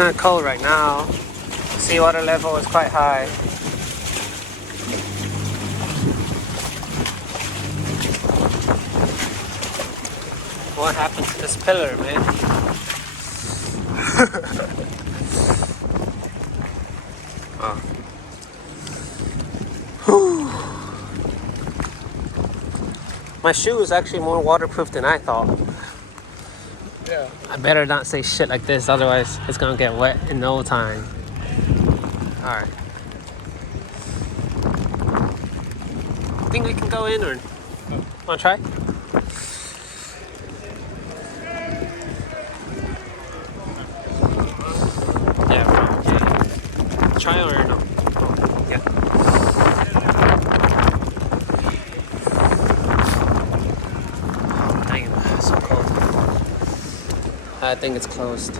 kind of cold right now. Seawater level is quite high. What happened to this pillar, man? Oh. Whew. My shoe is actually more waterproof than I thought. Yeah. I better not say shit like this, otherwise it's gonna get wet in no time. Alright. Think we can go in or wanna try? Yeah. Try or no? Yeah. Dang, it's so cold. I think it's closed.